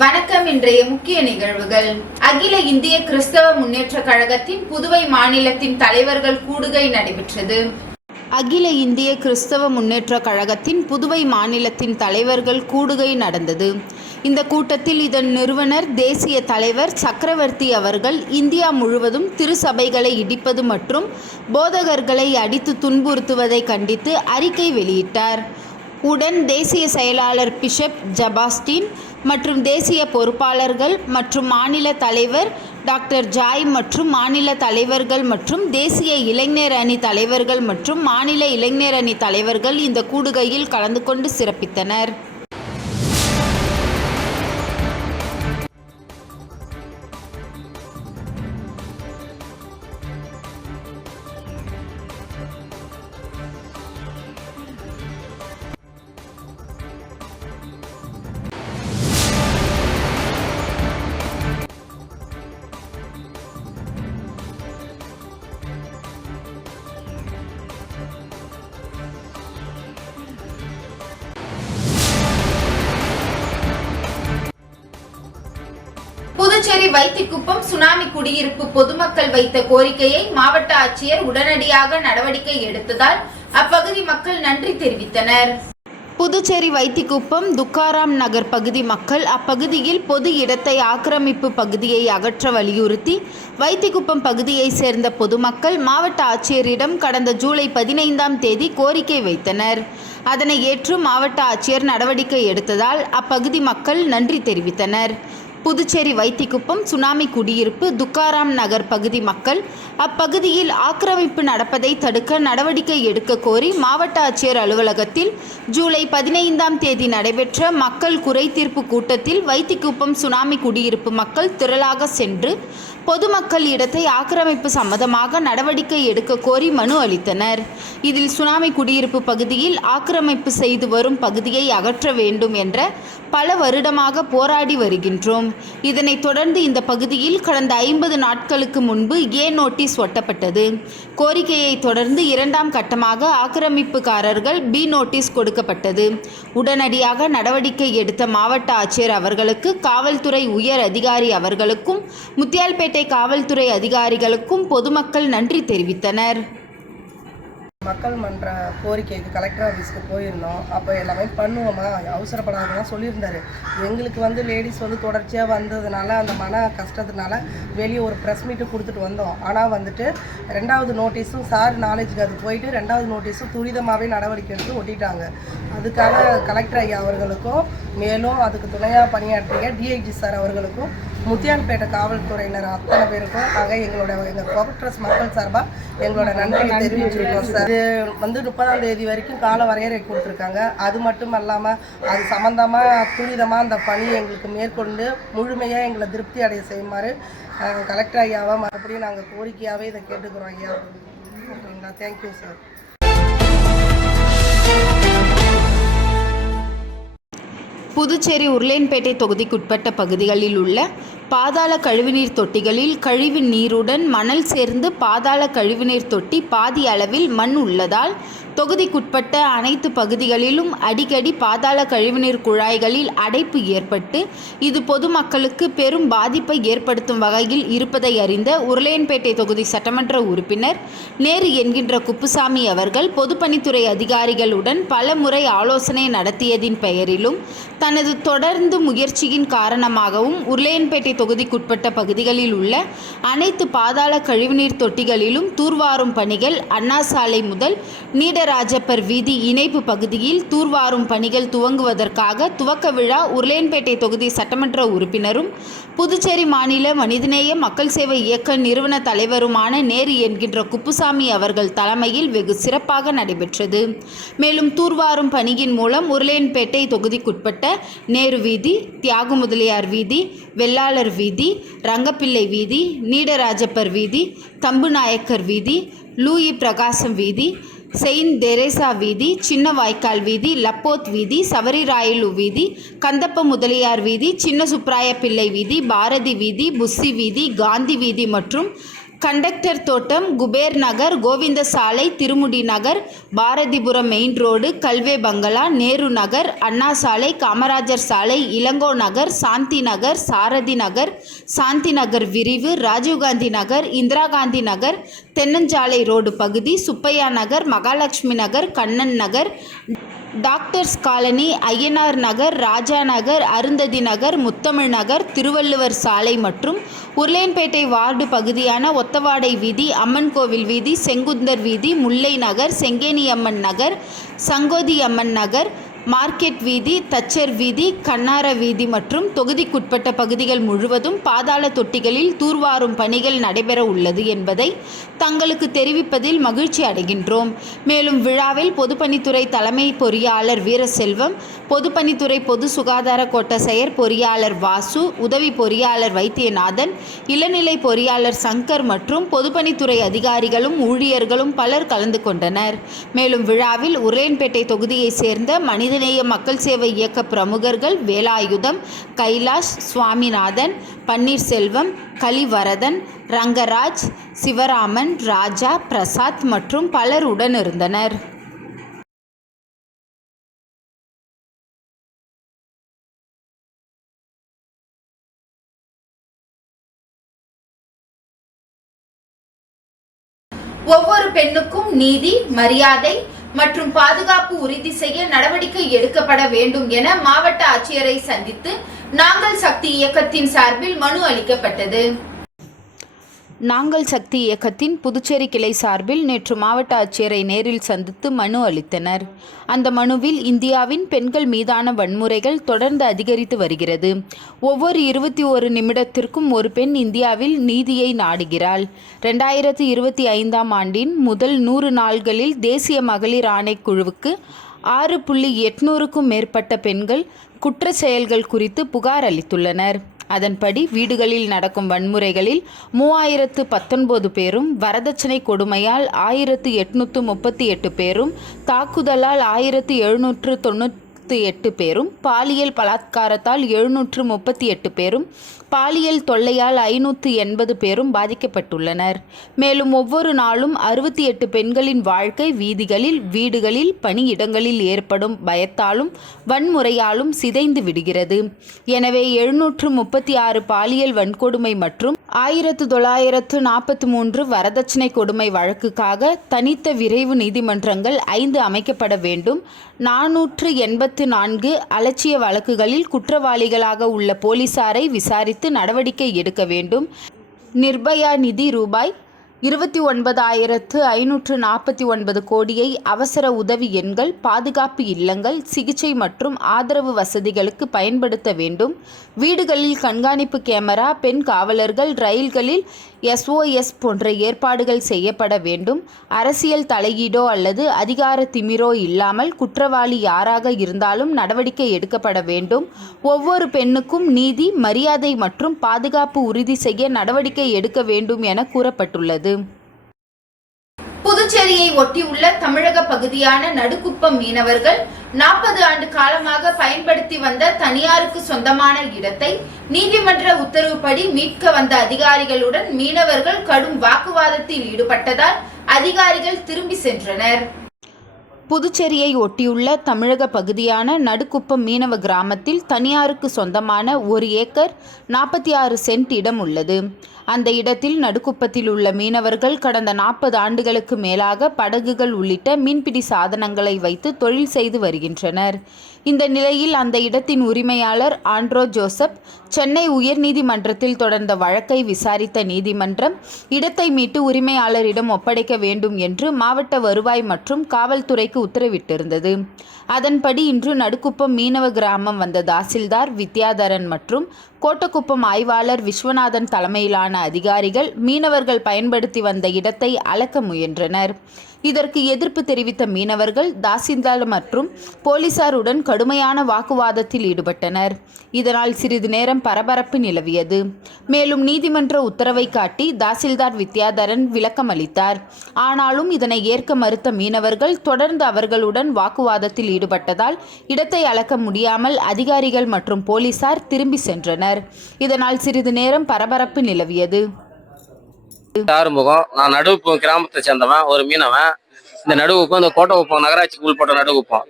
வணக்கம். இன்றைய முக்கிய நிகழ்வுகள். அகில இந்திய கிறிஸ்தவ முன்னேற்ற கழகத்தின் புதுவை மாநிலத்தின் தலைவர்கள் கூடுகை நடைபெற்றது. அகில இந்திய கிறிஸ்தவ முன்னேற்ற கழகத்தின் புதுவை மாநிலத்தின் தலைவர்கள் கூடுகை நடந்தது. இந்த கூட்டத்தில் இதன் நிறுவனர் தேசிய தலைவர் சக்கரவர்த்தி அவர்கள் இந்தியா முழுவதும் திருச்சபைகளை இடிப்பது மற்றும் போதகர்களை அடித்து துன்புறுத்துவதை கண்டித்து அறிக்கை வெளியிட்டார். உடன் தேசிய செயலாளர் பிஷப் ஜபாஸ்டின் மற்றும் தேசிய பொறுப்பாளர்கள் மற்றும் மாநில தலைவர் டாக்டர் ஜாய் மற்றும் மாநில தலைவர்கள் மற்றும் தேசிய இளைஞர் அணி தலைவர்கள் மற்றும் மாநில இளைஞர் அணி தலைவர்கள் இந்த கூடுகையில் கலந்து கொண்டு சிறப்பித்தனர். புதுச்சேரி வைத்திக்குப்பம் சுனாமி குடியிருப்பு பொதுமக்கள் வைத்த கோரிக்கையை மாவட்ட ஆட்சியர் உடனடியாக நடவடிக்கை எடுத்ததால் அப்பகுதி மக்கள் நன்றி தெரிவித்தனர். புதுச்சேரி வைத்திக்குப்பம் துக்காராம் நகர் பகுதி மக்கள் அப்பகுதியில் பொது இடத்தை ஆக்கிரமிப்பு பகுதியை அகற்ற வலியுறுத்தி வைத்திக்குப்பம் பகுதியை சேர்ந்த பொதுமக்கள் மாவட்ட ஆட்சியரிடம் கடந்த ஜூலை 15ஆம் தேதி கோரிக்கை வைத்தனர். அதனை ஏற்று மாவட்ட ஆட்சியர் நடவடிக்கை எடுத்ததால் அப்பகுதி மக்கள் நன்றி தெரிவித்தனர். புதுச்சேரி வைத்திக்குப்பம் சுனாமி குடியிருப்பு துக்காராம் நகர் பகுதி மக்கள் அப்பகுதியில் ஆக்கிரமிப்பு நடப்பதை தடுக்க நடவடிக்கை எடுக்க கோரி மாவட்ட ஆட்சியர் அலுவலகத்தில் ஜூலை 15ஆம் தேதி நடைபெற்ற மக்கள் குறைதீர்ப்பு கூட்டத்தில் வைத்திக்குப்பம் சுனாமி குடியிருப்பு மக்கள் திரளாக சென்று பொதுமக்கள் இடத்தை ஆக்கிரமிப்பு சம்பந்தமாக நடவடிக்கை எடுக்க கோரி மனு அளித்தனர். இதில் சுனாமி குடியிருப்பு பகுதியில் ஆக்கிரமிப்பு செய்து வரும் பகுதியை அகற்ற வேண்டும் என்ற பல வருடமாக போராடி வருகின்றோம். இதனைத் தொடர்ந்து இந்த பகுதியில் கடந்த 50 நாட்களுக்கு முன்பு நோட்டீஸ் ஒட்டப்பட்டது. கோரிக்கையை தொடர்ந்து 2ஆம் கட்டமாக ஆக்கிரமிப்புக்காரர்கள் பி நோட்டீஸ் கொடுக்கப்பட்டது. உடனடியாக நடவடிக்கை எடுத்த மாவட்ட ஆட்சியர் அவர்களுக்கு, காவல்துறை உயர் அதிகாரி அவர்களுக்கும், முத்தியால்பேட்டை காவல்துறை அதிகாரிகளுக்கும் பொதுமக்கள் நன்றி தெரிவித்தனர். மக்கள் மன்ற கோரிக்கைக்கு கலெக்டர் ஆஃபீஸ்க்கு போயிருந்தோம். அப்போ எல்லாமே பண்ணுவோமா, அவசரப்படாதெல்லாம் சொல்லியிருந்தாரு. எங்களுக்கு லேடிஸ் தொடர்ச்சியாக வந்ததுனால அந்த மன கஷ்டத்தினால வெளியே ஒரு ப்ரெஸ் மீட்டு கொடுத்துட்டு வந்தோம். ஆனால் 2வது நோட்டீஸும் சார் நாலேஜுக்கு அது போயிட்டு 2வது நோட்டீஸும் துரிதமாகவே நடவடிக்கை எடுத்து ஒட்டிட்டாங்க. அதுக்காக கலெக்டர் ஐயா அவர்களுக்கும் மேலும் அதுக்கு துணையாக பணியாற்றிய டிஐஜி சார் அவர்களுக்கும் முத்தியால்பேட்டை காவல்துறையினர் அத்தனை பேருக்கும் எங்கள் கோபட்ரஸ் மக்கள் சார்பாக எங்களோட நன்றியை தெரிவிச்சிருக்கோம் சார். இது 30ஆம் தேதி வரைக்கும் கால வரையறை கொடுத்துருக்காங்க. அது மட்டும் இல்லாமல் அது சம்மந்தமாக துரிதமாக அந்த பணியை எங்களுக்கு மேற்கொண்டு முழுமையாக எங்களை திருப்தி அடைய செய்யுமாறு கலெக்டர் ஐயாவை மறுபடியும் நாங்கள் கோரிக்கையாகவே இதை கேட்டுக்கிறோம் ஐயா. ஓகேங்களா? Thank you sir. புதுச்சேரி உருளையன்பேட்டை தொகுதிக்குட்பட்ட பகுதிகளில் உள்ள பாதாள கழிவுநீர் தொட்டிகளில் கழிவு நீருடன் மணல் சேர்ந்து பாதாள கழிவுநீர் தொட்டி பாதி அளவில் மண் உள்ளதால் தொகுதிக்குட்பட்ட அனைத்து பகுதிகளிலும் அடிக்கடி பாதாள கழிவுநீர் குழாய்களில் அடைப்பு ஏற்பட்டு இது பொதுமக்களுக்கு பெரும் பாதிப்பை ஏற்படுத்தும் வகையில் இருப்பதை அறிந்த உருளையன்பேட்டை தொகுதி சட்டமன்ற உறுப்பினர் நேரு என்கின்ற குப்புசாமி அவர்கள் பொதுப்பணித்துறை அதிகாரிகளுடன் பல முறை ஆலோசனை நடத்தியதின் பெயரிலும் தனது தொடர்ந்து முயற்சியின் காரணமாகவும் உருளையன்பேட்டை தொகுதிக்குட்பட்ட பகுதிகளில் உள்ள அனைத்து பாதாள கழிவுநீர் தொட்டிகளிலும் தூர்வாரும் பணிகள் அண்ணா சாலை முதல் நீடராஜப்பர் வீதி இணைப்பு பகுதியில் தூர்வாரும் பணிகள் துவங்குவதற்காக துவக்க விழா உருளையன்பேட்டை தொகுதி சட்டமன்ற உறுப்பினரும் புதுச்சேரி மாநில மனிதநேய மக்கள் சேவை இயக்க நிறுவன தலைவருமான நேரு என்கின்ற குப்புசாமி அவர்கள் தலைமையில் வெகு சிறப்பாக நடைபெற்றது. மேலும் தூர்வாரும் பணியின் மூலம் உருளையன்பேட்டை தொகுதிக்குட்பட்ட நேரு வீதி, தியாகு முதலியார் வீதி, வெள்ளாளர் வீதி, ரங்கப்பிள்ளை வீதி, நீடராஜப்பர் வீதி, தம்புநாயக்கர் வீதி, லூயி பிரகாசம் வீதி, செயின்ட் தெரேசா வீதி, சின்ன வாய்க்கால் வீதி, லப்போத் வீதி, சவரிராயலு வீதி, கந்தப்ப முதலியார் வீதி, சின்ன சுப்ராய பிள்ளை வீதி, பாரதி வீதி, புஸ்ஸி வீதி, காந்தி வீதி மற்றும் கண்டக்டர் தோட்டம், குபேர் நகர், கோவிந்த சாலை, திருமுடி நகர், பாரதிபுரம் மெயின் ரோடு, கல்வே பங்களா, நேரு நகர், அண்ணா சாலை, காமராஜர் சாலை, இளங்கோ நகர், சாந்தி நகர், சாரதி நகர், சாந்தி நகர் விரிவு, ராஜீவ்காந்தி நகர், இந்திரா காந்தி நகர், தென்னஞ்சாலை ரோடு பகுதி, சுப்பையா நகர், மகாலட்சுமி நகர், கண்ணன் நகர், டாக்டர்ஸ் காலனி, ஐயனார் நகர், ராஜா நகர், அருந்ததி நகர், முத்தமிழ் நகர், திருவள்ளுவர் சாலை மற்றும் உருளையன்பேட்டை வார்டு பகுதியான ஒத்தவாடை வீதி, அம்மன் கோவில் வீதி, செங்குந்தர் வீதி, முல்லை நகர், செங்கேனியம்மன் நகர், சங்கோதியம்மன் நகர், மார்க்கெட் வீதி, தச்சர் வீதி, கண்ணார வீதி மற்றும் தொகுதிக்குட்பட்ட பகுதிகள் முழுவதும் பாதாள தொட்டிகளில் தூர்வாரும் பணிகள் நடைபெற உள்ளது என்பதை தங்களுக்கு தெரிவிப்பதில் மகிழ்ச்சி அடைகின்றோம். மேலும் விழாவில் பொதுப்பணித்துறை தலைமை பொறியாளர் வீரசெல்வம், பொதுப்பணித்துறை பொது சுகாதார கோட்ட செயற் பொறியாளர் வாசு, உதவி பொறியாளர் வைத்தியநாதன், இளநிலை பொறியாளர் சங்கர் மற்றும் பொதுப்பணித்துறை அதிகாரிகளும் ஊழியர்களும் பலர் கலந்து கொண்டனர். மேலும் விழாவில் உருளையன்பேட்டை தொகுதியை சேர்ந்த மனிதநேய மக்கள் சேவை இயக்க பிரமுகர்கள் வேலாயுதம், கைலாஷ், சுவாமிநாதன், பன்னீர்செல்வம், கலிவரதன், ரங்கராஜ், சிவராமன், ராஜா, பிரசாத் மற்றும் பலர் உடனிருந்தனர். ஒவ்வொரு பெண்ணுக்கும் நீதி, மரியாதை மற்றும் பாதுகாப்பு உறுதி செய்ய நடவடிக்கை எடுக்கப்பட வேண்டும் என மாவட்ட ஆட்சியரை சந்தித்து நாங்கள் சக்தி இயக்கத்தின் சார்பில் மனு அளிக்கப்பட்டது. நாங்கள் சக்தி இயக்கத்தின் புதுச்சேரி கிளை சார்பில் நேற்று மாவட்ட ஆட்சியரை நேரில் சந்தித்து மனு அளித்தனர். அந்த மனுவில் இந்தியாவின் பெண்கள் மீதான வன்முறைகள் தொடர்ந்து அதிகரித்து வருகிறது. ஒவ்வொரு 21 நிமிடத்திற்கும் ஒரு பெண் இந்தியாவில் நீதியை நாடுகிறாள். 2025ஆம் ஆண்டின் முதல் 100 நாள்களில் தேசிய மகளிர் ஆணைக்குழுவுக்கு 6.800க்கும் மேற்பட்ட பெண்கள் குற்ற செயல்கள் குறித்து புகார் அளித்துள்ளனர். அதன்படி வீடுகளில் நடக்கும் வன்முறைகளில் 3019 பேரும், வரதட்சணை கொடுமையால் 1838 பேரும், தாக்குதலால் 1798 பேரும், பாலியல் பலாத்காரத்தால் 738 பேரும், பாலியல் தொல்லையால் 580 பேரும் பாதிக்கப்பட்டுள்ளனர். மேலும் ஒவ்வொரு நாளும் 68 பெண்களின் வாழ்க்கை வீதிகளில், வீடுகளில், பணியிடங்களில் ஏற்படும் பயத்தாலும் வன்முறையாலும் சிதைந்து விடுகிறது. எனவே 736 பாலியல் வன்கொடுமை மற்றும் 1943 வரதட்சணை கொடுமை வழக்குக்காக தனித்த விரைவு நீதிமன்றங்கள் 5 அமைக்கப்பட வேண்டும். 484 அலட்சிய வழக்குகளில் குற்றவாளிகளாக உள்ள போலீசாரை விசாரித்து நடவடிக்கை எடுக்க வேண்டும். நிர்பயா நிதி ரூபாய் 29,549 கோடியை அவசர உதவி எண்கள், பாதுகாப்பு இல்லங்கள், சிகிச்சை மற்றும் ஆதரவு வசதிகளுக்கு பயன்படுத்த வேண்டும். வீடுகளில் கண்காணிப்பு கேமரா, பெண் காவலர்கள், ரயில்களில் SOS போன்ற ஏற்பாடுகள் செய்யப்பட வேண்டும். அரசியல் தலையீடோ அல்லது அதிகார திமிரோ இல்லாமல் குற்றவாளி யாராக இருந்தாலும் நடவடிக்கை எடுக்கப்பட வேண்டும். ஒவ்வொரு பெண்ணுக்கும் நீதி, மரியாதை மற்றும் பாதுகாப்பு உறுதி செய்ய நடவடிக்கை எடுக்க வேண்டும் என கூறப்பட்டுள்ளது. புதுச்சேரியை ஒட்டியுள்ள தமிழக பகுதியான நடுக்குப்பம் மீனவர்கள் 40 ஆண்டு காலமாக பயன்படுத்தி வந்த தனியாருக்கு சொந்தமான இடத்தை நீதிமன்ற உத்தரவுப்படி மீட்க வந்த அதிகாரிகளுடன் மீனவர்கள் கடும் வாக்குவாதத்தில் ஈடுபட்டதால் அதிகாரிகள் திரும்பி சென்றனர். புதுச்சேரியை ஒட்டியுள்ள தமிழக பகுதியான நடுக்குப்பம் மீனவ கிராமத்தில் தனியாருக்கு சொந்தமான 1 ஏக்கர் 46 சென்ட் இடம் உள்ளது. அந்த இடத்தில் நடுக்குப்பத்தில் உள்ள மீனவர்கள் கடந்த 40 ஆண்டுகளுக்கு மேலாக படகுகள் உள்ளிட்ட மீன்பிடி சாதனங்களை வைத்து தொழில் செய்து வருகின்றனர். இந்த நிலையில் அந்த இடத்தின் உரிமையாளர் ஆண்ட்ரோ ஜோசப் சென்னை உயர்நீதிமன்றத்தில் தொடர்ந்த வழக்கை விசாரித்த நீதிமன்றம் இடத்தை மீட்டு உரிமையாளரிடம் ஒப்படைக்க வேண்டும் என்று மாவட்ட வருவாய் மற்றும் காவல்துறைக்கு உத்தரவிட்டிருந்தது. அதன்படி இன்று நடுக்குப்பம் மீனவ கிராமம் வந்த தாசில்தார் வித்யாதரன் மற்றும் கோட்டக்குப்பம் ஆய்வாளர் விஸ்வநாதன் தலைமையிலான அதிகாரிகள் மீனவர்கள் பயன்படுத்தி வந்த இடத்தை அளக்க முயன்றனர். இதற்கு எதிர்ப்பு தெரிவித்த மீனவர்கள் தாசில்தார் மற்றும் போலீசாருடன் கடுமையான வாக்குவாதத்தில் ஈடுபட்டனர். இதனால் சிறிது நேரம் பரபரப்பு நிலவியது. மேலும் நீதிமன்ற உத்தரவை காட்டி தாசில்தார் வித்யாதரன் விளக்கம் அளித்தார். ஆனாலும் இதனை ஏற்க மறுத்த மீனவர்கள் தொடர்ந்து அவர்களுடன் வாக்குவாதத்தில் ஈடுபட்டதால் இடத்தை அளக்க முடியாமல் அதிகாரிகள் மற்றும் போலீசார் திரும்பி சென்றனர். இதனால் சிறிது நேரம் பரபரப்பு நிலவியது. ஆறுமுகம். நான் நடுவுப்பம் கிராமத்தை சேர்ந்தவன், ஒரு மீனவன். இந்த நடுவுப்பம் இந்த கோட்டகுப்பம் நகராட்சிக்கு உள்பட்ட நடுவுப்பம்.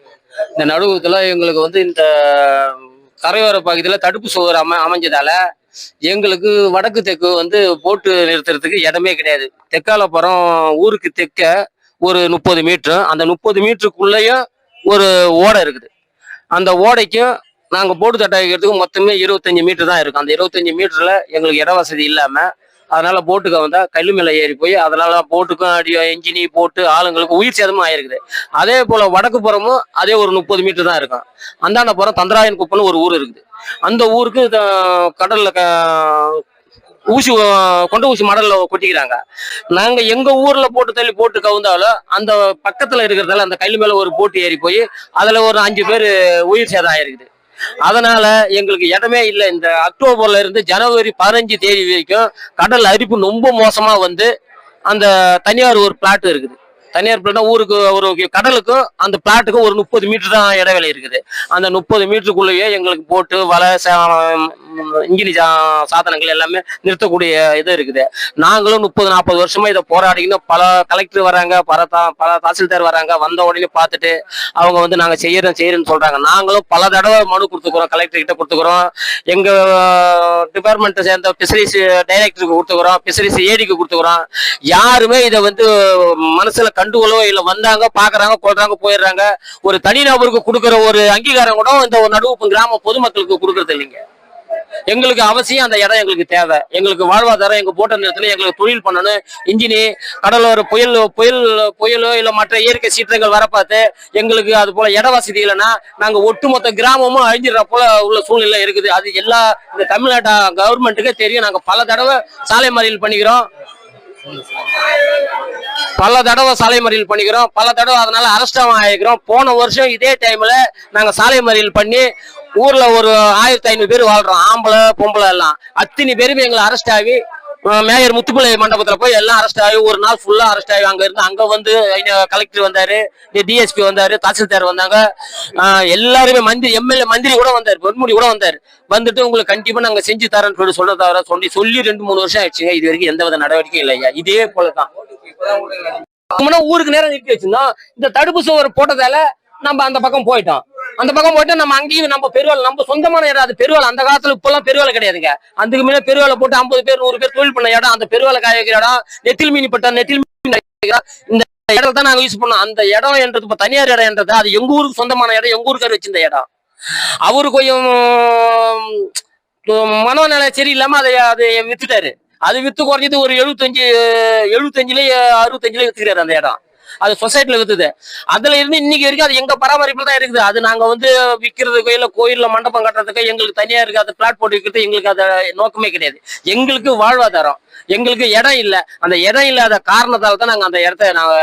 இந்த நடுவுத்துல எங்களுக்கு வந்து இந்த கரையோர பகுதியில் தடுப்பு சுவர் அமைஞ்சதால எங்களுக்கு வடக்கு தெற்கு வந்து போட்டு நிறுத்துறதுக்கு இடமே கிடையாது. தெற்காலப்புறம் ஊருக்கு தெற்க ஒரு 30 மீட்டர், அந்த 30 மீட்டருக்குள்ளேயும் ஒரு ஓடை இருக்குது. அந்த ஓடைக்கும் நாங்கள் போட்டு தட்ட வைக்கிறதுக்கு மொத்தமே 25 மீட்டர் தான் இருக்கும். அந்த 25 மீட்டர்ல எங்களுக்கு இட வசதி இல்லாம அதனால போட்டுக்கு வந்தா கல்லு மேல ஏறி போய் அதனால போட்டுக்கும் அடி என்ஜினி போட்டு ஆளுங்களுக்கு உயிர் சேதமும் ஆயிருக்குது. அதே போல வடக்கு புறமும் அதே ஒரு 30 மீட்டர் தான் இருக்கும். அந்தாண்ட புறம் தந்தராயன் குப்பம்னு ஒரு ஊர் இருக்குது. அந்த ஊருக்கு கடல்ல ஊசி கொண்ட ஊசி மடல்ல கொட்டிக்கிறாங்க. நாங்க எங்க ஊர்ல போட்டு தள்ளி போட்டு கவுந்தாலும் அந்த பக்கத்துல இருக்கிறதால அந்த கல்லு மேல ஒரு போட்டு ஏறி போய் அதுல ஒரு 5 பேர் உயிர் சேதம் ஆயிருக்குது. அதனால எங்களுக்கு இடமே இல்லை. இந்த அக்டோபர்ல இருந்து ஜனவரி 15 தேதி வரைக்கும் கடல் அரிப்பு ரொம்ப மோசமா வந்து அந்த தனியார் ஒரு பிளாட் இருக்குது. தனியார் பிளாட் ஊருக்கு ஒரு கடலுக்கும் அந்த பிளாட்டுக்கும் ஒரு 30 மீட்டர் தான் இடைவெளி இருக்குது. அந்த 30 மீட்டருக்குள்ளேயே எங்களுக்கு போட்டு வலை இன்ஜினி சாதனங்கள் எல்லாமே நிறுத்தக்கூடிய இது இருக்குது. நாங்களும் 30-40 வருஷமா இதை போராடிக்கணும். பல கலெக்டர் வராங்க, பல தாசில்தார் வராங்க. வந்த உடனே பார்த்துட்டு அவங்க வந்து நாங்கள் செய்யறோம்னு சொல்றாங்க. நாங்களும் பல தடவை மனு கொடுத்துக்கிறோம், கலெக்டர் கிட்ட கொடுத்துக்கிறோம், எங்க டிபார்ட்மெண்ட்டை சேர்ந்த பிஷரிஸ் டைரக்டருக்கு கொடுத்துக்கிறோம், பிஷரிஸ் ஏடிக்கு கொடுத்துக்கிறோம். யாருமே இதை வந்து மனசுல கண்டுகளோ இல்லை வந்தாங்க பாக்குறாங்க கொள்றாங்க போயிடுறாங்க. ஒரு தனிநபருக்கு கொடுக்குற ஒரு அங்கீகாரம் கூட இந்த ஒரு நடுவுப்பு கிராம பொதுமக்களுக்கு கொடுக்கறது இல்லைங்க. எங்களுக்கு அவசியம் அந்த இடம் எங்களுக்கு தேவை. எங்களுக்கு வாழ்வாதாரம் எங்க போட்ட நேரத்துல எங்களுக்கு தொழில் பண்ணணும். இன்ஜினி கடலோர புயலோ இல்ல மற்ற இயற்கை சீற்றங்கள் வர பார்த்து எங்களுக்கு அது போல இட வசதி இல்லைன்னா நாங்க ஒட்டுமொத்த கிராமமும் அழிஞ்சிடற போல உள்ள சூழ்நிலை இருக்குது. அது எல்லா இந்த தமிழ்நாட்டு கவர்மெண்ட்டுக்கே தெரியும். நாங்க பல தடவை சாலை மறியல் பண்ணிக்கிறோம், பல தடவை அதனால அரெஸ்டாவும் ஆகிக்கிறோம். போன வருஷம் இதே டைம்ல நாங்க சாலை மறியல் பண்ணி ஊர்ல ஒரு 1500 பேர் வாழ்றோம், ஆம்பளை பொம்பளை எல்லாம். அத்தனை பேருமே எங்களை அரெஸ்ட் ஆகி மேயர் முத்துப்பிள்ளை மண்டபத்துல போய் எல்லாம் அரெஸ்ட் ஆகி ஒரு நாள் ஃபுல்லா அரெஸ்ட் ஆகி அங்க இருந்து அங்க வந்து கலெக்டர் வந்தாரு, டிஎஸ்பி வந்தாரு, தாசில்தார் வந்தாங்க, எல்லாருமே எம்எல்ஏ மந்திரி கூட வந்தாரு, பொன்முடி கூட வந்தாரு. வந்துட்டு உங்களுக்கு கண்டிப்பா நாங்க செஞ்சு தரேன்னு சொல்லி 2-3 வருஷம் ஆயிடுச்சுங்க. இது வரைக்கும் எந்த வித நடவடிக்கையும் இல்லையா. இதே போலதான் ஊருக்கு நேரம் நிறுத்தி வச்சிருந்தோம். இந்த தடுப்பு சுவர் போட்டதால நம்ம அந்த பக்கம் போயிட்டோம். நம்ம அங்கேயும் நம்ம பெருவாள் நம்ம சொந்தமான இடம். அது பெருவாள் அந்த காலத்துல இப்பெல்லாம் பெருவாள் கிடையாதுங்க. அதுக்கு முன்னாடி பெருவாளை போட்டு 50 பேர் 100 பேர் தொழில் பண்ண இடம். அந்த பெருவாளை காய வைக்கிற இடம், நெத்தில் மீன் பட்டம், இந்த இடத்துல தான் நாங்க யூஸ் பண்ணோம். அந்த இடம் என்றது இப்ப தனியார் இடம் என்றது அது எங்க ஊருக்கு சொந்தமான இடம், எங்க ஊருக்கார வச்சிருந்த இடம். அவரு கொஞ்சம் மனநிலை சரியில்லாம அதை வித்துட்டாரு. அது வித்து குறைஞ்சது ஒரு 75-65 வித்துக்கிறாரு அந்த இடம். அது சொசைட்டில வித்துது. அதுல இருந்து இன்னைக்கு வரைக்கும் அது எங்க பராமரிப்புல தான் இருக்குது. அது நாங்க வந்து விற்கிறதுக்கோ இல்ல கோயில்ல மண்டபம் கட்டுறதுக்கோ எங்களுக்கு தனியா இருக்கு. அது பிளாட் போட்டு விற்கிறது எங்களுக்கு அது நோக்கமே கிடையாது. எங்களுக்கு வாழ்வாதாரம், எங்களுக்கு இடம் இல்லை. அந்த இடம் இல்லாத காரணத்தால தான் நாங்க அந்த இடத்த நாங்க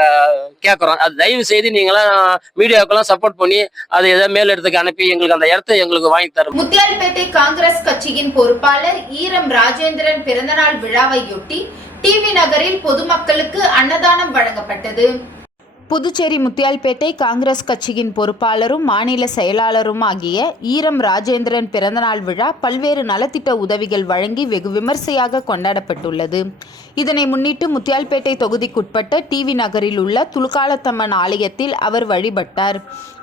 கேட்கறோம். அது தயவு செய்து நீங்களாம் மீடியாக்கெல்லாம் சப்போர்ட் பண்ணி அதை ஏதாவது மேல் இடத்துக்கு அனுப்பி எங்களுக்கு அந்த இடத்த எங்களுக்கு வாங்கி தரும். முத்தியால்பேட்டை காங்கிரஸ் கட்சியின் பொறுப்பாளர் ஈரம் ராஜேந்திரன் பிறந்தநாள் விழாவையொட்டி டிவி நகரில் பொதுமக்களுக்கு அன்னதானம் வழங்கப்பட்டது. புதுச்சேரி முத்தியால்பேட்டை காங்கிரஸ் கட்சியின் பொறுப்பாளரும் மாநில செயலாளரும் ஆகிய ஈரம் ராஜேந்திரன் பிறந்தநாள் விழா பல்வேறு நலத்திட்ட உதவிகள் வழங்கி வெகு விமர்சையாக கொண்டாடப்பட்டுள்ளது. இதனை முன்னிட்டு முத்தியால்பேட்டை தொகுதிக்குட்பட்ட டிவி நகரில் உள்ள துலுக்காலத்தம்மன் ஆலயத்தில் அவர் வழிபட்டார்.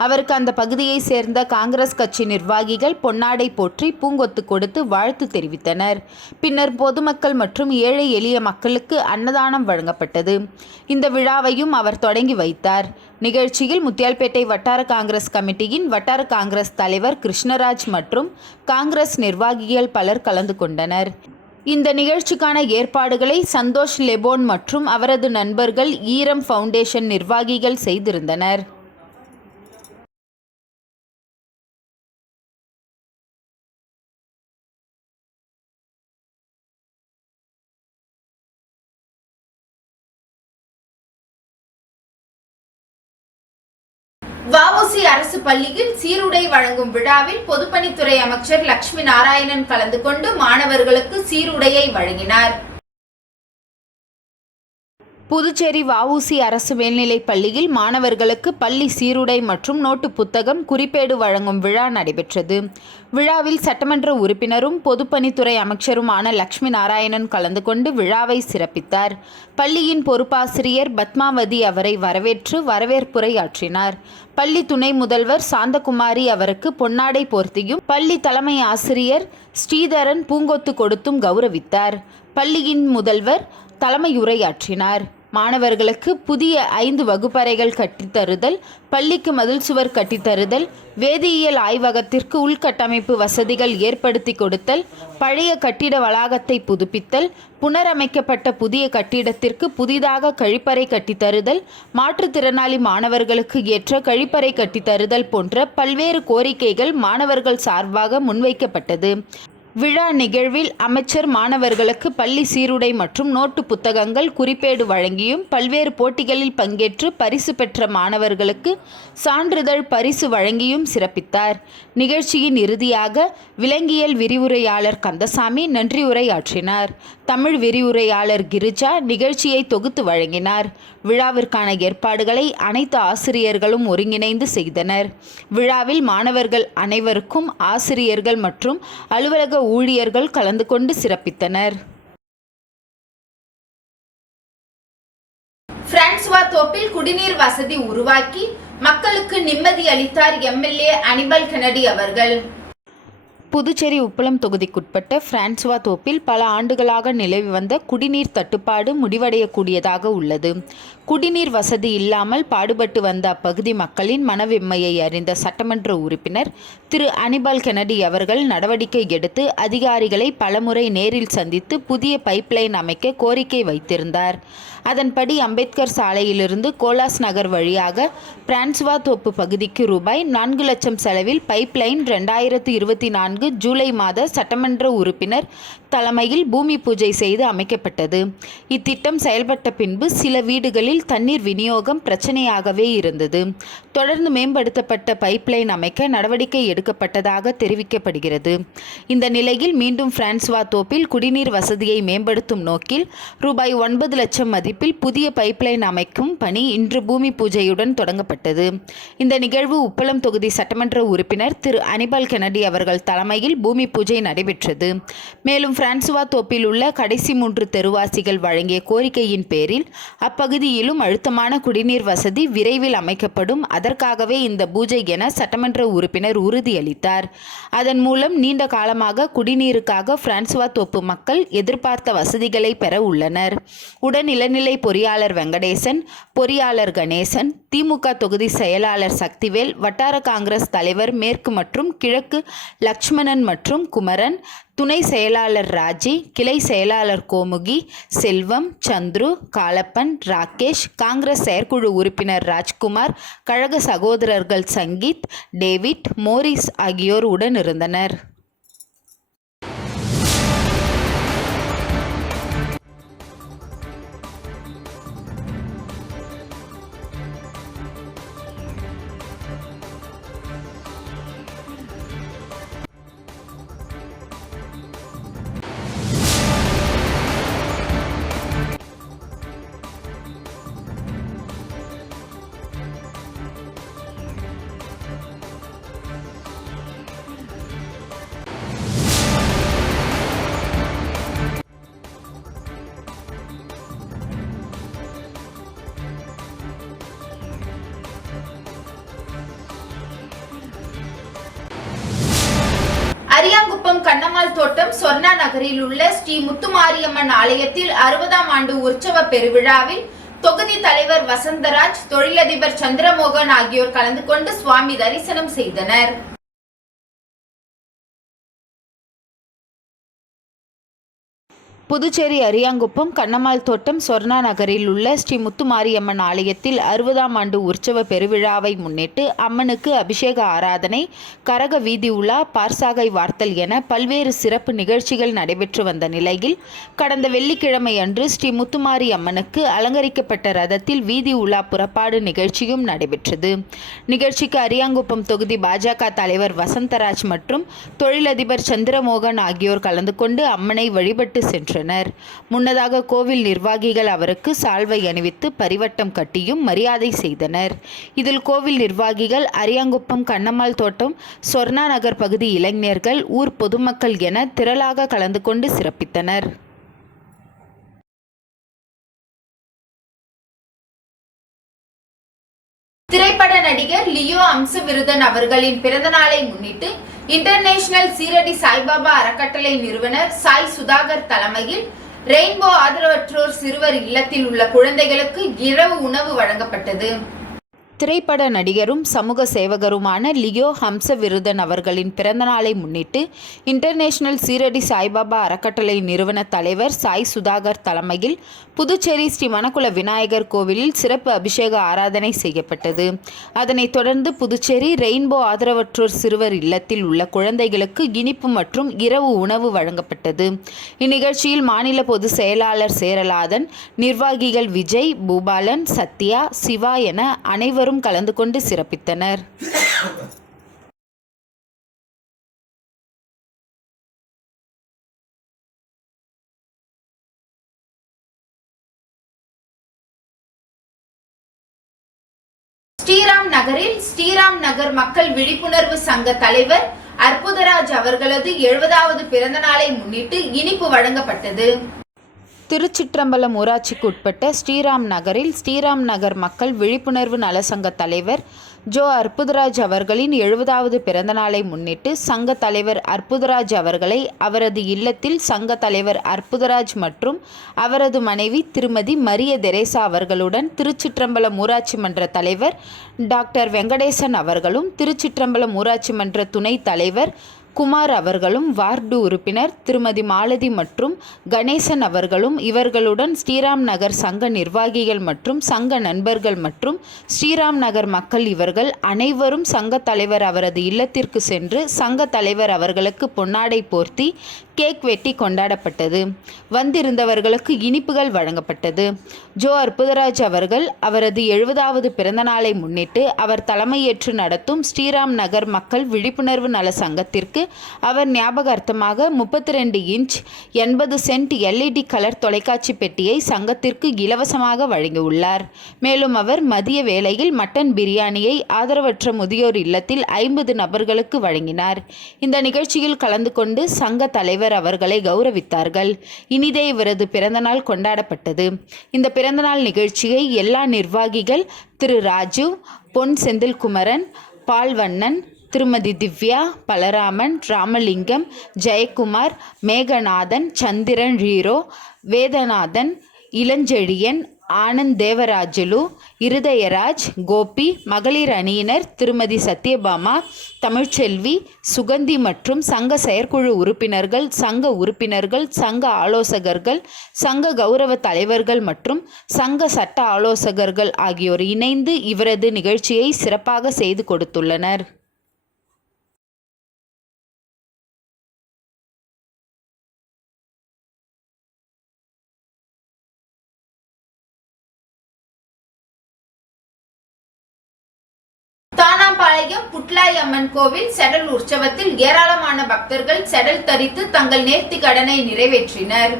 அவருக்கு அந்த பகுதியை சேர்ந்த காங்கிரஸ் கட்சி நிர்வாகிகள் பொன்னாடை போற்றி பூங்கொத்து கொடுத்து வாழ்த்து தெரிவித்தனர். பின்னர் பொதுமக்கள் மற்றும் ஏழை எளிய மக்களுக்கு அன்னதானம் வழங்கப்பட்டது. இந்த விழாவையும் அவர் தொடங்கி வைத்தார். நிகழ்ச்சியில் முத்தியால்பேட்டை வட்டார காங்கிரஸ் கமிட்டியின் வட்டார காங்கிரஸ் தலைவர் கிருஷ்ணராஜ் மற்றும் காங்கிரஸ் நிர்வாகிகள் பலர் கலந்து கொண்டனர். இந்த நிகழ்ச்சிக்கான ஏற்பாடுகளை சந்தோஷ் லெபோன் மற்றும் அவரது நண்பர்கள் ஈரம் ஃபவுண்டேஷன் நிர்வாகிகள் செய்திருந்தனர். வஉசி அரசு பள்ளியில் சீருடை வழங்கும் விழாவில் பொதுப்பணித்துறை அமைச்சர் லட்சுமி நாராயணன் கலந்து கொண்டு மாணவர்களுக்கு சீருடையை வழங்கினார். புதுச்சேரி வஉசி அரசு மேல்நிலைப் பள்ளியில் மாணவர்களுக்கு பள்ளி சீருடை மற்றும் நோட்டு புத்தகம் குறிப்பேடு வழங்கும் விழா நடைபெற்றது. விழாவில் சட்டமன்ற உறுப்பினரும் பொதுப்பணித்துறை அமைச்சருமான லட்சுமி நாராயணன் கலந்து கொண்டு விழாவை சிறப்பித்தார். பள்ளியின் பொறுப்பாசிரியர் பத்மாவதி அவரை வரவேற்று வரவேற்புரை ஆற்றினார். பள்ளி துணை முதல்வர் சாந்தகுமாரி அவருக்கு பொன்னாடை போர்த்தியும் பள்ளி தலைமை ஆசிரியர் ஸ்ரீதரன் பூங்கொத்து கொடுத்தும் கௌரவித்தார். பள்ளியின் முதல்வர் தலைமையுரையாற்றினார். மாணவர்களுக்கு புதிய 5 வகுப்பறைகள் கட்டித்தருதல், பள்ளிக்கு மதில் சுவர் கட்டித்தருதல், வேதியியல் ஆய்வகத்திற்கு உள்கட்டமைப்பு வசதிகள் ஏற்படுத்தி கொடுத்தல், பழைய கட்டிட வளாகத்தை புதுப்பித்தல், புனரமைக்கப்பட்ட புதிய கட்டிடத்திற்கு புதிதாக கழிப்பறை கட்டித்தருதல், மாற்றுத்திறனாளி மாணவர்களுக்கு ஏற்ற கழிப்பறை கட்டித்தருதல் போன்ற பல்வேறு கோரிக்கைகள் மாணவர்கள் சார்பாக முன்வைக்கப்பட்டது. விழா நிகழ்வில் அமைச்சர் மாணவர்களுக்கு பள்ளி சீருடை மற்றும் நோட்டு புத்தகங்கள் குறிப்பேடு வழங்கியும் பல்வேறு போட்டிகளில் பங்கேற்று பரிசு பெற்ற மாணவர்களுக்கு சான்றிதழ் பரிசு வழங்கியும் சிறப்பித்தார். நிகழ்ச்சியின் இறுதியாக விலங்கியல் விரிவுரையாளர் கந்தசாமி நன்றியுரை ஆற்றினார். தமிழ் விரிவுரையாளர் கிரிஜா நிகழ்ச்சியை தொகுத்து வழங்கினார். விழாவிற்கான ஏற்பாடுகளை அனைத்து ஆசிரியர்களும் ஒருங்கிணைந்து செய்தனர். விழாவில் மாணவர்கள் அனைவருக்கும் ஆசிரியர்கள் மற்றும் அலுவலக ஊழியர்கள் கலந்து கொண்டு சிறப்பித்தனர். பிரான்சுவா தோப்பில் குடிநீர் வசதி உருவாக்கி மக்களுக்கு நிம்மதி அளித்தார் எம்எல்ஏ அனிபல் கென்னடி அவர்கள். புதுச்சேரி உப்பளம் தொகுதிக்குட்பட்ட பிரான்சுவா தோப்பில் பல ஆண்டுகளாக நிலவி வந்த குடிநீர் தட்டுப்பாடு முடிவடையக்கூடியதாக உள்ளது. குடிநீர் வசதி இல்லாமல் பாடுபட்டு வந்த அப்பகுதி மக்களின் மனவெம்மையை அறிந்த சட்டமன்ற உறுப்பினர் திரு அனிபல் கென்னடி அவர்கள் நடவடிக்கை எடுத்து அதிகாரிகளை பலமுறை நேரில் சந்தித்து புதிய பைப்லைன் அமைக்க கோரிக்கை வைத்திருந்தார். அதன்படி அம்பேத்கர் சாலையிலிருந்து கோலாஸ் நகர் வழியாக பிரான்சுவா தோப்பு பகுதிக்கு ரூபாய் 4 லட்சம் செலவில் பைப்லைன் 2024 ஜூலை மாத சட்டமன்ற உறுப்பினர் தலைமையில் பூமி பூஜை செய்து அமைக்கப்பட்டது. இத்திட்டம் செயல்பட்ட பின்பு சில வீடுகளில் தண்ணீர் விநியோகம் பிரச்சனையாகவே இருந்தது. தொடர்ந்து மேம்படுத்தப்பட்ட பைப்லைன் அமைக்க நடவடிக்கை எடுக்கப்பட்டதாக தெரிவிக்கப்படுகிறது. இந்த நிலையில் மீண்டும் பிரான்சுவா தோப்பில் குடிநீர் வசதியை மேம்படுத்தும் நோக்கில் ரூபாய் 9 லட்சம் மதிப்பில் புதிய பைப்லைன் அமைக்கும் பணி இன்று பூமி பூஜையுடன் தொடங்கப்பட்டது. இந்த நிகழ்வு உப்பளம் தொகுதி சட்டமன்ற உறுப்பினர் திரு அனிபல் கென்னடி அவர்கள் தலைமையில் பூமி பூஜை நடைபெற்றது. மேலும் பிரான்சுவா தோப்பில் உள்ள கடைசி 3 தெருவாசிகள் வழங்கிய கோரிக்கையின் பேரில் அப்பகுதியிலும் அழுத்தமான குடிநீர் வசதி விரைவில் அமைக்கப்படும், அதற்காகவே இந்த பூஜை என சட்டமன்ற உறுப்பினர் உறுதியளித்தார். அதன் மூலம் நீண்ட காலமாக குடிநீருக்காக பிரான்சுவா தோப்பு மக்கள் எதிர்பார்த்த வசதிகளை பெற உள்ளனர். உடன் இளநிலை பொறியாளர் வெங்கடேசன், பொறியாளர் கணேசன், திமுக தொகுதி செயலாளர் சக்திவேல், வட்டார காங்கிரஸ் தலைவர் மேற்கு மற்றும் கிழக்கு லட்சுமணன் மற்றும் குமரன், துணை செயலாளர் ராஜி, கிளை செயலாளர் கோமுகி, செல்வம், சந்துரு, காலப்பன், ராகேஷ், காங்கிரஸ் செயற்குழு உறுப்பினர் ராஜ்குமார், கழக சகோதரர்கள் சங்கீத், டேவிட், மோரிஸ் ஆகியோர் உடன் இருந்தனர். அரியாங்குப்பம் கண்ணம்மாள் தோட்டம் சொர்ணா நகரில் உள்ள ஸ்ரீ முத்துமாரியம்மன் ஆலயத்தில் 60ஆம் ஆண்டு உற்சவ பெருவிழாவில் தொகுதி தலைவர் வசந்தராஜ், தொழிலதிபர் சந்திரமோகன் ஆகியோர் கலந்து கொண்டு சுவாமி தரிசனம் செய்தனர். புதுச்சேரி அரியாங்குப்பம் கண்ணம்மாள் தோட்டம் சொர்ணா நகரில் உள்ள ஸ்ரீ முத்துமாரியம்மன் ஆலயத்தில் 60ஆம் ஆண்டு உற்சவ பெருவிழாவை முன்னிட்டு அம்மனுக்கு அபிஷேக ஆராதனை, கரக வீதி உலா, பார்சாகை வார்த்தல் என பல்வேறு சிறப்பு நிகழ்ச்சிகள் நடைபெற்று வந்த நிலையில் கடந்த வெள்ளிக்கிழமை அன்று ஸ்ரீ முத்துமாரி அம்மனுக்கு அலங்கரிக்கப்பட்ட ரதத்தில் வீதி உலா புறப்பாடு நிகழ்ச்சியும் நடைபெற்றது. நிகழ்ச்சிக்கு அரியாங்குப்பம் தொகுதி பாஜக தலைவர் வசந்தராஜ் மற்றும் தொழிலதிபர் சந்திரமோகன் ஆகியோர் கலந்து கொண்டு அம்மனை வழிபட்டு சென்றனர். பெற்றனர். முன்னதாக கோவில் நிர்வாகிகள் அவருக்கு சால்வை அணிவித்து பரிவட்டம் கட்டியும் மரியாதை செய்தனர். இதில் கோவில் நிர்வாகிகள், அரியாங்குப்பம் கண்ணம்மாள் தோட்டம், சொர்ணா நகர் பகுதி இளைஞர்கள், ஊர் பொதுமக்கள் என திரளாக கலந்து கொண்டு சிறப்பித்தனர். திரைப்பட நடிகர் லியோ அம்சவிருதன் அவர்களின் பிறந்தநாளை முன்னிட்டு இன்டர்நேஷனல் சீரடி சாய்பாபா அறக்கட்டளை நிறுவனர் சாய் சுதாகர் தலைமையில் ரெயின்போ ஆதரவற்றோர் சிறுவர் இல்லத்தில் உள்ள குழந்தைகளுக்கு இரவு உணவு வழங்கப்பட்டது. திரைப்பட நடிகரும் சமூக சேவகருமான லியோ ஹம்சவிருதன் அவர்களின் பிறந்தநாளை முன்னிட்டு இன்டர்நேஷனல் சீரடி சாய்பாபா அறக்கட்டளை நிறுவன தலைவர் சாய் சுதாகர் தலைமையில் புதுச்சேரி ஸ்ரீ மணக்குள விநாயகர் கோவிலில் சிறப்பு அபிஷேக ஆராதனை செய்யப்பட்டது. அதனைத் தொடர்ந்து புதுச்சேரி ரெயின்போ ஆதரவற்றோர் சிறுவர் இல்லத்தில் உள்ள குழந்தைகளுக்கு இனிப்பு மற்றும் இரவு உணவு வழங்கப்பட்டது. இந்நிகழ்ச்சியில் மாநில பொதுச் செயலாளர் சேரலாதன், நிர்வாகிகள் விஜய், பூபாலன், சத்யா, சிவா என அனைவரும் கலந்து கொண்டு சிறப்பித்தனர். ஸ்ரீராம் நகரில் ஸ்ரீராம் நகர் மக்கள் விழிப்புணர்வு சங்க தலைவர் அற்புதராஜ் அவர்களது 70வது பிறந்த நாளை முன்னிட்டு இனிப்பு வழங்கப்பட்டது. திருச்சிற்றம்பலம் ஊராட்சிக்கு உட்பட்ட ஸ்ரீராம் நகரில் ஸ்ரீராம் நகர் மக்கள் விழிப்புணர்வு நலசங்க தலைவர் ஜோ அற்புதராஜ் அவர்களின் 70வது பிறந்தநாளை முன்னிட்டு சங்க தலைவர் அற்புதராஜ் அவர்களை அவரது இல்லத்தில் சங்க தலைவர் அற்புதராஜ் மற்றும் அவரது மனைவி திருமதி மரிய தெரேசா அவர்களுடன் திருச்சிற்றம்பலம் ஊராட்சி மன்ற தலைவர் டாக்டர் வெங்கடேசன் அவர்களும், திருச்சிற்றம்பலம் ஊராட்சி மன்ற துணைத் தலைவர் குமார் அவர்களும், வார்டு உறுப்பினர் திருமதி மாலதி மற்றும் கணேசன் அவர்களும் இவர்களுடன் ஸ்ரீராம் நகர் சங்க நிர்வாகிகள் மற்றும் சங்க நண்பர்கள் மற்றும் ஸ்ரீராம் நகர் மக்கள் இவர்கள் அனைவரும் சங்க தலைவர் அவரது இல்லத்திற்கு சென்று சங்க தலைவர் அவர்களுக்கு பொன்னாடை போர்த்தி கேக் வெட்டி கொண்டாடப்பட்டது. வந்திருந்தவர்களுக்கு இனிப்புகள் வழங்கப்பட்டது. ஜோ அற்புதராஜ் அவர்கள் அவரது 70வது பிறந்தநாளை முன்னிட்டு அவர் தலைமையேற்று நடத்தும் ஸ்ரீராம் நகர் மக்கள் விழிப்புணர்வு நல சங்கத்திற்கு அவர் ஞாபகார்த்தமாக 32 இன்ச் 80 சென்ட் LED கலர் தொலைக்காட்சி பெட்டியை சங்கத்திற்கு இலவசமாக வழங்கியுள்ளார். மேலும் அவர் மதிய வேளையில் மட்டன் பிரியாணியை ஆதரவற்ற முதியோர் இல்லத்தில் 50 நபர்களுக்கு வழங்கினார். இந்த நிகழ்ச்சியில் கலந்து கொண்டு சங்க தலைவர் அவர்களை கௌரவித்தார்கள். இனிதே இவரது பிறந்தநாள் கொண்டாடப்பட்டது. இந்த பிறந்தநாள் நிகழ்ச்சியை எல்லா நிர்வாகிகள் திரு ராஜு, பொன் செந்தில்குமரன், பால்வண்ணன், திருமதி திவ்யா, பலராமன், ராமலிங்கம், ஜெயக்குமார், மேகநாதன், சந்திரன், ரீரோ, வேதநாதன், இளஞ்செழியன், ஆனந்த் தேவராஜலு, இருதயராஜ், கோபி, மகளிர் அணியினர் திருமதி சத்யபாமா, தமிழ்ச்செல்வி, சுகந்தி மற்றும் சங்க செயற்குழு உறுப்பினர்கள், சங்க உறுப்பினர்கள், சங்க ஆலோசகர்கள், சங்க கௌரவ தலைவர்கள் மற்றும் சங்க சட்ட ஆலோசகர்கள் ஆகியோர் இணைந்து இவரது நிகழ்ச்சியை சிறப்பாக செய்து கொடுத்துள்ளனர். தானாம்பாளையம் புட்லாய் அம்மன் கோவில் செடல் உற்சவத்தில் ஏராளமான பக்தர்கள் செடல் தரித்து தங்கள் நேர்த்திக் கடனை நிறைவேற்றினர்.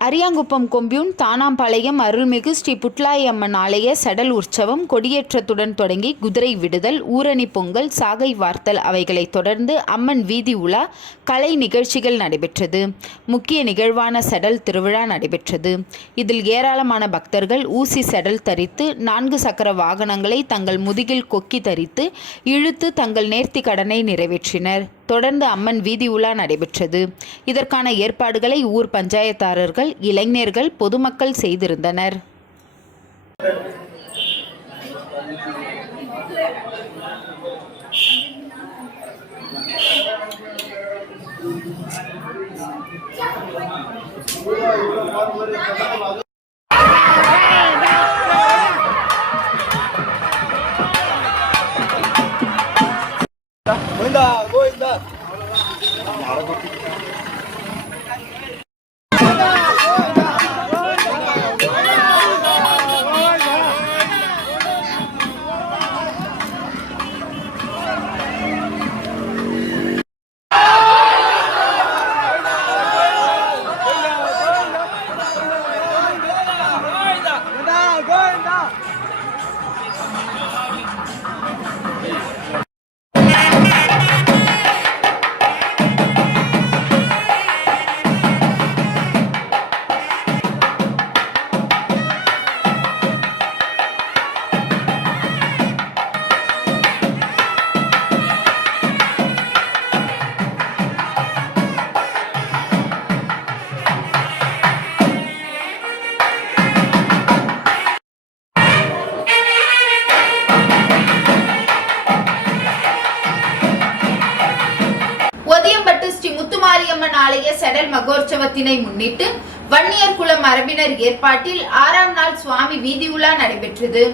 அரியாங்குப்பம் கொம்பியூன் தானாம்பாளையம் அருள்மிகு ஸ்ரீ புட்லாய் அம்மன் ஆலய செடல் உற்சவம் கொடியேற்றத்துடன் தொடங்கி குதிரை விடுதல், ஊரணி பொங்கல், சாகை வார்த்தல் அவைகளை தொடர்ந்து அம்மன் வீதி உலா, கலை நிகழ்ச்சிகள் நடைபெற்றது. முக்கிய நிகழ்வான செடல் திருவிழா நடைபெற்றது. இதில் ஏராளமான பக்தர்கள் ஊசி செடல் தரித்து 4 சக்கர வாகனங்களை தங்கள் முதுகில் கொக்கி தரித்து இழுத்து தங்கள் நேர்த்தி கடனை நிறைவேற்றினர். தொடர்ந்து அம்மன் வீதி உலா நடைபெற்றது. இதற்கான ஏற்பாடுகளை ஊர் பஞ்சாயத்தாரர்கள், இளைஞர்கள், பொதுமக்கள் செய்திருந்தனர். மகோற்சவத்தினை முன்னிட்டு வன்னியர் குல மரபினர் ஏற்பாட்டில் 6ஆம் நாள் சுவாமி வீதி உலா நடைபெற்றது.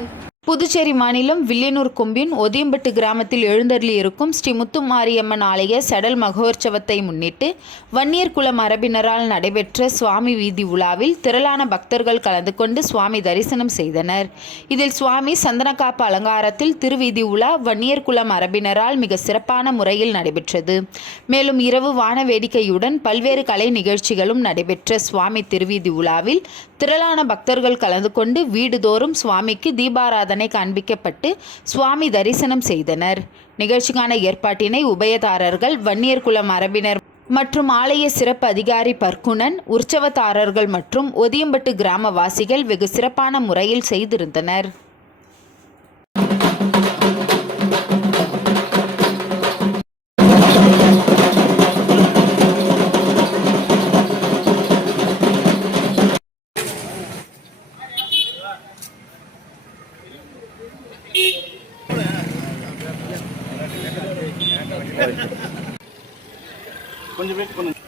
புதுச்சேரி மாநிலம் வில்லியனூர் கொம்பின் ஒதியம்பட்டு கிராமத்தில் எழுந்தருளி இருக்கும் ஸ்ரீ முத்துமாரியம்மன் ஆலய செடல் மகோற்சவத்தை முன்னிட்டு வன்னியர் குல மரபினரால் நடைபெற்ற சுவாமி வீதி உலாவில் திரளான பக்தர்கள் கலந்து கொண்டு சுவாமி தரிசனம் செய்தனர். இதில் சுவாமி சந்தனக்காப்பு அலங்காரத்தில் திருவீதி உலா வன்னியர் குல மரபினரால் மிக சிறப்பான முறையில் நடைபெற்றது. மேலும் இரவு வான வேடிக்கையுடன் பல்வேறு கலை நிகழ்ச்சிகளும் நடைபெற்ற சுவாமி திருவீதி உலாவில் திரளான பக்தர்கள் கலந்து கொண்டு வீடுதோறும் சுவாமிக்கு தீபாராதனை காண்பிக்கப்பட்டு சுவாமி தரிசனம் செய்தனர். நிகழ்ச்சிக்கான ஏற்பாட்டினை உபயதாரர்கள், வன்னியர் குல மரபினர் மற்றும் ஆலய சிறப்பு அதிகாரி பர்க்குணன், உற்சவதாரர்கள் மற்றும் ஒதியம்பட்டு கிராமவாசிகள் வெகு சிறப்பான முறையில் செய்திருந்தனர். கொஞ்சம் வெயிட் பண்ணுங்க.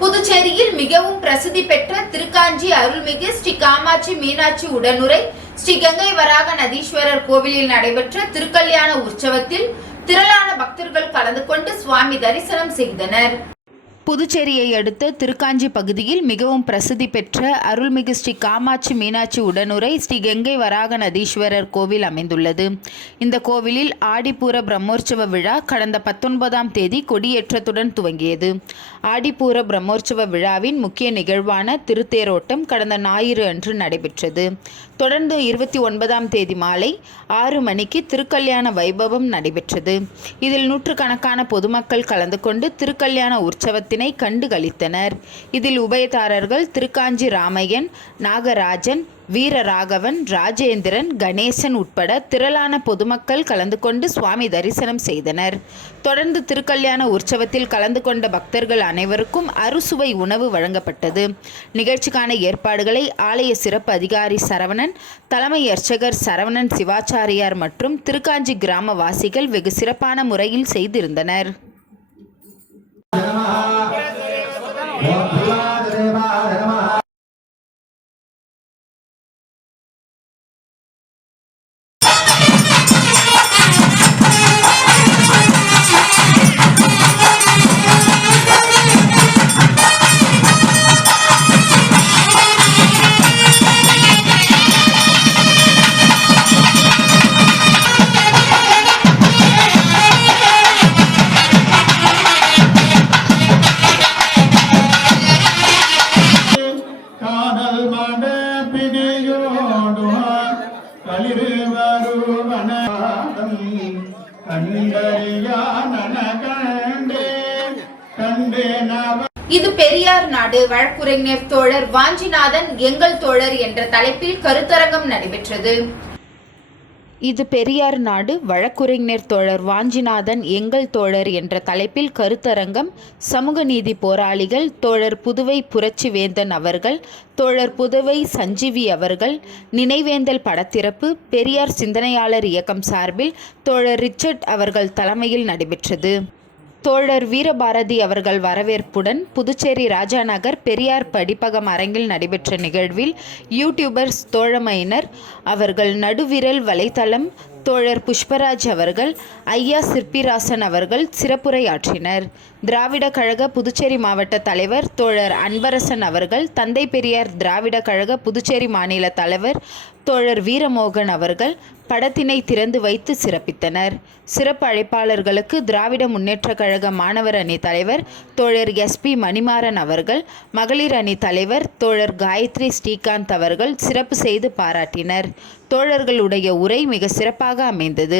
புதுச்சேரியில் மிகவும் பிரசித்தி பெற்ற திருக்காஞ்சி அருள்மிகு ஸ்ரீ காமாட்சி மீனாட்சி உடனுரை ஸ்ரீ கங்கை வராக நதீஸ்வரர் கோவிலில் நடைபெற்ற திருக்கல்யாண உற்சவத்தில் திரளான பக்தர்கள் கலந்து கொண்டு சுவாமி தரிசனம் செய்தனர். புதுச்சேரியை அடுத்த திருக்காஞ்சி பகுதியில் மிகவும் பிரசித்தி பெற்ற அருள்மிகு ஸ்ரீ காமாட்சி மீனாட்சி உடனுரை ஸ்ரீ கங்கை வராக நதீஸ்வரர் கோவில் அமைந்துள்ளது. இந்த கோவிலில் ஆடிப்பூர பிரம்மோற்சவ விழா கடந்த 19ஆம் தேதி கொடியேற்றத்துடன் துவங்கியது. ஆடிப்பூர பிரம்மோற்சவ விழாவின் முக்கிய நிகழ்வான திருத்தேரோட்டம் கடந்த ஞாயிறு அன்று நடைபெற்றது. தொடர்ந்து 29ஆம் தேதி மாலை 6 மணிக்கு திருக்கல்யாண வைபவம் நடைபெற்றது. இதில் நூற்றுக்கணக்கான பொதுமக்கள் கலந்து கொண்டு திருக்கல்யாண உற்சவத்தினை கண்டு களித்தனர். இதில் உபயதாரர்கள் திருக்காஞ்சி ராமையன், நாகராஜன், வீரராகவன், ராஜேந்திரன், கணேசன் உட்பட திரளான பொதுமக்கள் கலந்து கொண்டு சுவாமி தரிசனம் செய்தனர். தொடர்ந்து திருக்கல்யாண உற்சவத்தில் கலந்து கொண்ட பக்தர்கள் அனைவருக்கும் அறுசுவை உணவு வழங்கப்பட்டது. நிகழ்ச்சிக்கான ஏற்பாடுகளை ஆலய சிறப்பு அதிகாரி சரவணன், தலைமை அர்ச்சகர் சரவணன் சிவாச்சாரியார் மற்றும் திருக்காஞ்சி கிராமவாசிகள் வெகு சிறப்பான முறையில் செய்திருந்தனர். இது பெரியார் நாடு வழக்குரைஞர் தோழர் வாஞ்சிநாதன் எங்கள் தோழர் என்ற தலைப்பில் கருத்தரங்கம் நடைபெற்றது. இது பெரியார் நாடு வழக்குரைஞர் தோழர் வாஞ்சிநாதன் எங்கள் தோழர் என்ற தலைப்பில் கருத்தரங்கம் சமூக நீதி போராளிகள் தோழர் புதுவை புரட்சி வேந்தன் அவர்கள், தோழர் புதுவை சஞ்சீவி அவர்கள் நினைவேந்தல் படத்திறப்பு பெரியார் சிந்தனையாளர் இயக்கம் சார்பில் தோழர் ரிச்சர்ட் அவர்கள் தலைமையில் நடைபெற்றது. தோழர் வீரபாரதி அவர்கள் வரவேற்புடன் புதுச்சேரி ராஜாநகர் பெரியார் படிப்பகம் அரங்கில் நடைபெற்ற நிகழ்வில் யூடியூபர்ஸ் தோழமையினர் அவர்கள் நடுவிரல் வலைத்தளம் தோழர் புஷ்பராஜ் அவர்கள், ஐயா சிற்பிராசன் அவர்கள் சிறப்புரையாற்றினர். திராவிட கழக புதுச்சேரி மாவட்ட தலைவர் தோழர் அன்பரசன் அவர்கள், தந்தை பெரியார் திராவிட கழக புதுச்சேரி மாநில தலைவர் தோழர் வீரமோகன் அவர்கள் படத்தினை திறந்து வைத்து சிறப்பித்தனர். சிறப்பு அழைப்பாளர்களுக்கு திராவிட முன்னேற்ற கழக மாணவர் அணி தலைவர் தோழர் SP மணிமாறன் அவர்கள், மகளிர் அணி தலைவர் தோழர் காயத்ரி ஸ்ரீகாந்த் அவர்கள் சிறப்பு செய்து பாராட்டினர். தோழர்களுடைய உரை மிக சிறப்பாக சிறப்பாக அமைந்தது.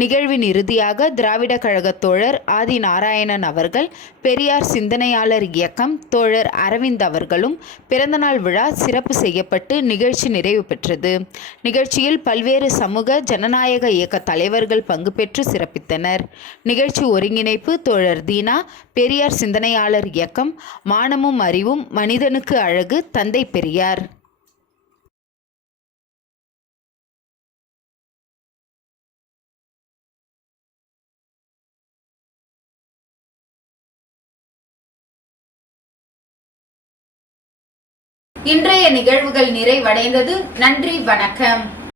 நிகழ்வின் இறுதியாக திராவிட கழக தோழர் ஆதி நாராயணன் அவர்கள், பெரியார் சிந்தனையாளர் இயக்கம் தோழர் அரவிந்த் அவர்களும் பிறந்தநாள் விழா சிறப்பு செய்யப்பட்டு நிகழ்ச்சி நிறைவு பெற்றது. நிகழ்ச்சியில் பல்வேறு சமூக ஜனநாயக இயக்க தலைவர்கள் பங்கு பெற்று சிறப்பித்தனர். நிகழ்ச்சி ஒருங்கிணைப்பு தோழர் தீனா, பெரியார் சிந்தனையாளர் இயக்கம், மானமும் அறிவும் மனிதனுக்கு அழகு, தந்தை பெரியார். இன்றைய நிகழ்வுகள் நிறைவடைந்தது. நன்றி, வணக்கம்.